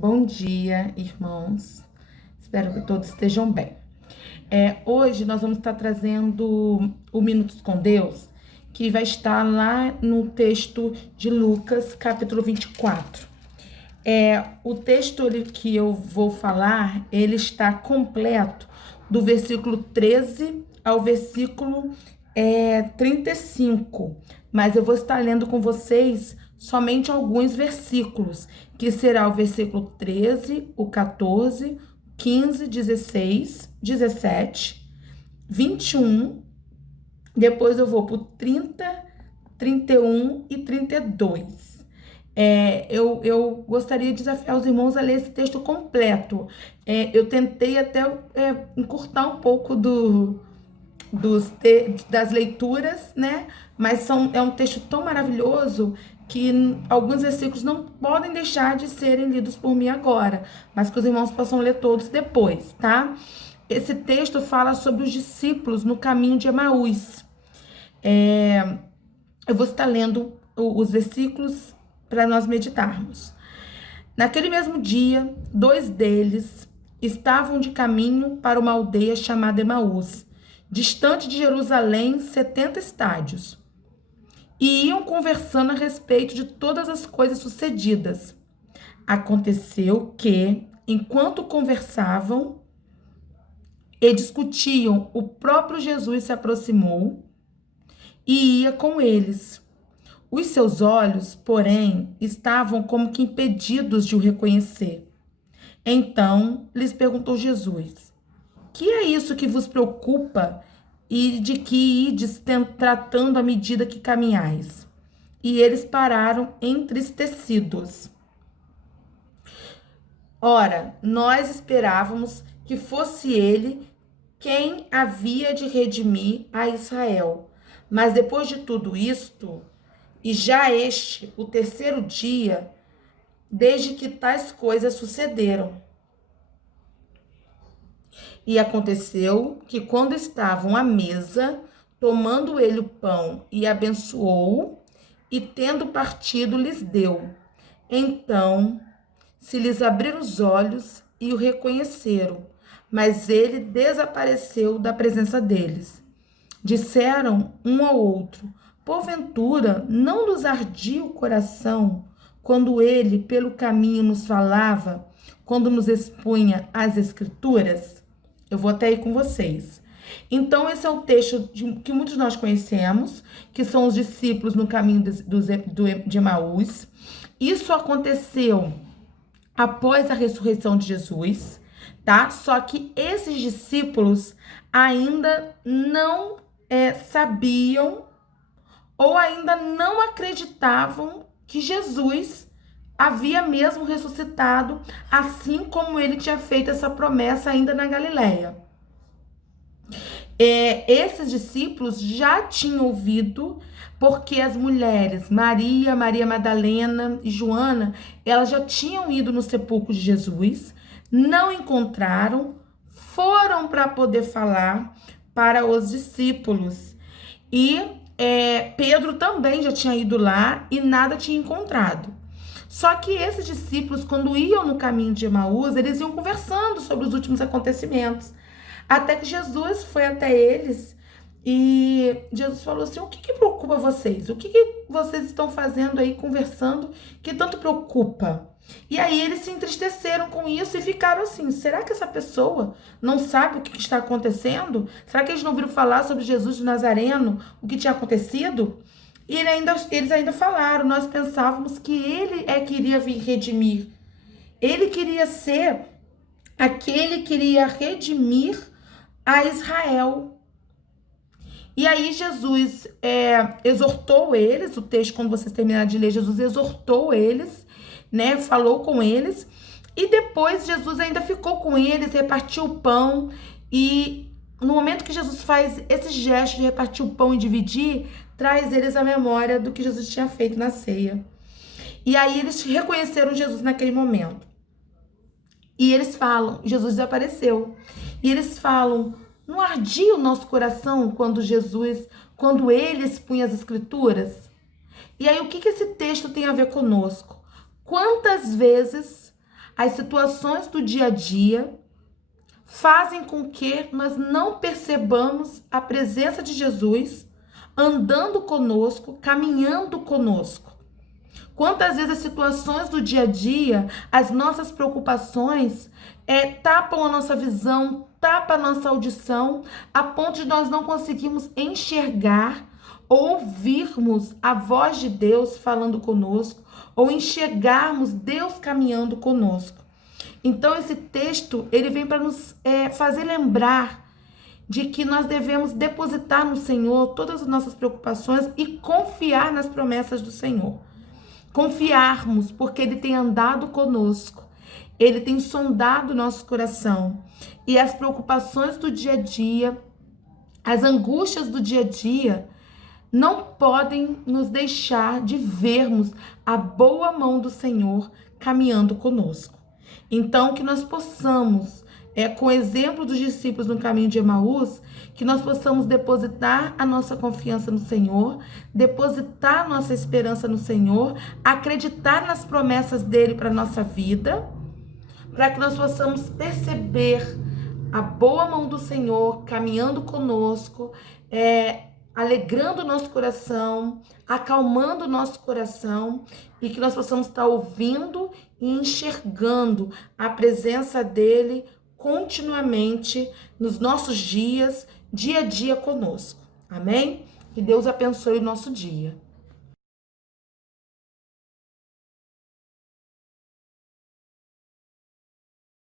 Bom dia, irmãos. Espero que todos estejam bem. Hoje nós vamos estar trazendo o Minutos com Deus, que vai estar lá no texto de Lucas, capítulo 24. O texto que eu vou falar, ele está completo do versículo 13 ao versículo 35, mas eu vou estar lendo com vocês somente alguns versículos, que será o versículo 13, o 14, 15, 16, 17, 21, depois eu vou para o 30, 31 e 32. Eu gostaria de desafiar os irmãos a ler esse texto completo. Eu tentei até encurtar um pouco das leituras, né? Mas é um texto tão maravilhoso que alguns versículos não podem deixar de serem lidos por mim agora, mas que os irmãos possam ler todos depois, tá? Esse texto fala sobre os discípulos no caminho de Emaús. Eu vou estar lendo os versículos para nós meditarmos. Naquele mesmo dia, 2 deles estavam de caminho para uma aldeia chamada Emaús, distante de Jerusalém 70 estádios, e iam conversando a respeito de todas as coisas sucedidas. Aconteceu que, enquanto conversavam e discutiam, o próprio Jesus se aproximou e ia com eles. Os seus olhos, porém, estavam como que impedidos de o reconhecer. Então lhes perguntou Jesus: que é isso que vos preocupa e de que ides tratando à medida que caminhais? E eles pararam entristecidos. Ora, nós esperávamos que fosse ele quem havia de redimir a Israel. Mas depois de tudo isto, e já este, o terceiro dia, desde que tais coisas sucederam. E aconteceu que, quando estavam à mesa, tomando ele o pão e abençoou, e tendo partido, lhes deu. Então se lhes abriram os olhos e o reconheceram, mas ele desapareceu da presença deles. Disseram um ao outro: porventura não nos ardia o coração quando ele pelo caminho nos falava, quando nos expunha as Escrituras? Eu vou até aí com vocês. Então, esse é o texto que muitos de nós conhecemos, que são os discípulos no caminho de Emaús. Isso aconteceu após a ressurreição de Jesus, tá? Só que esses discípulos ainda não sabiam ou ainda não acreditavam que Jesus havia mesmo ressuscitado, assim como ele tinha feito essa promessa ainda na Galileia. Esses discípulos já tinham ouvido, porque as mulheres Maria, Maria Madalena e Joana, elas já tinham ido no sepulcro de Jesus, não encontraram, foram para poder falar para os discípulos. E Pedro também já tinha ido lá e nada tinha encontrado. Só que esses discípulos, quando iam no caminho de Emaús, eles iam conversando sobre os últimos acontecimentos. Até que Jesus foi até eles e Jesus falou assim: o que preocupa vocês? O que vocês estão fazendo aí, conversando, que tanto preocupa? E aí eles se entristeceram com isso e ficaram assim: será que essa pessoa não sabe o que está acontecendo? Será que eles não ouviram falar sobre Jesus de Nazareno, o que tinha acontecido? E eles ainda falaram: nós pensávamos que ele queria vir redimir. Ele queria ser aquele que iria redimir a Israel. E aí Jesus exortou eles, o texto, quando vocês terminarem de ler, Jesus exortou eles, né? Falou com eles. E depois Jesus ainda ficou com eles, repartiu o pão. E no momento que Jesus faz esse gesto de repartir o pão e dividir, traz eles a memória do que Jesus tinha feito na ceia. E aí eles reconheceram Jesus naquele momento. E eles falam: Jesus desapareceu. E eles falam: não ardia o nosso coração quando ele expunha as Escrituras? E aí, o que esse texto tem a ver conosco? Quantas vezes as situações do dia a dia fazem com que nós não percebamos a presença de Jesus andando conosco, caminhando conosco. Quantas vezes as situações do dia a dia, as nossas preocupações, tapam a nossa visão, tapam a nossa audição, a ponto de nós não conseguirmos enxergar, ouvirmos a voz de Deus falando conosco, ou enxergarmos Deus caminhando conosco. Então esse texto, ele vem para nos fazer lembrar de que nós devemos depositar no Senhor todas as nossas preocupações e confiar nas promessas do Senhor. Confiarmos, porque Ele tem andado conosco, Ele tem sondado o nosso coração. E as preocupações do dia a dia, as angústias do dia a dia, não podem nos deixar de vermos a boa mão do Senhor caminhando conosco. Então, que nós possamos, com o exemplo dos discípulos no caminho de Emaús, que nós possamos depositar a nossa confiança no Senhor, depositar nossa esperança no Senhor, acreditar nas promessas dele para a nossa vida, para que nós possamos perceber a boa mão do Senhor caminhando conosco, alegrando o nosso coração, acalmando o nosso coração, e que nós possamos estar ouvindo e enxergando a presença dele continuamente nos nossos dias, dia a dia conosco. Amém? Que Deus abençoe o nosso dia.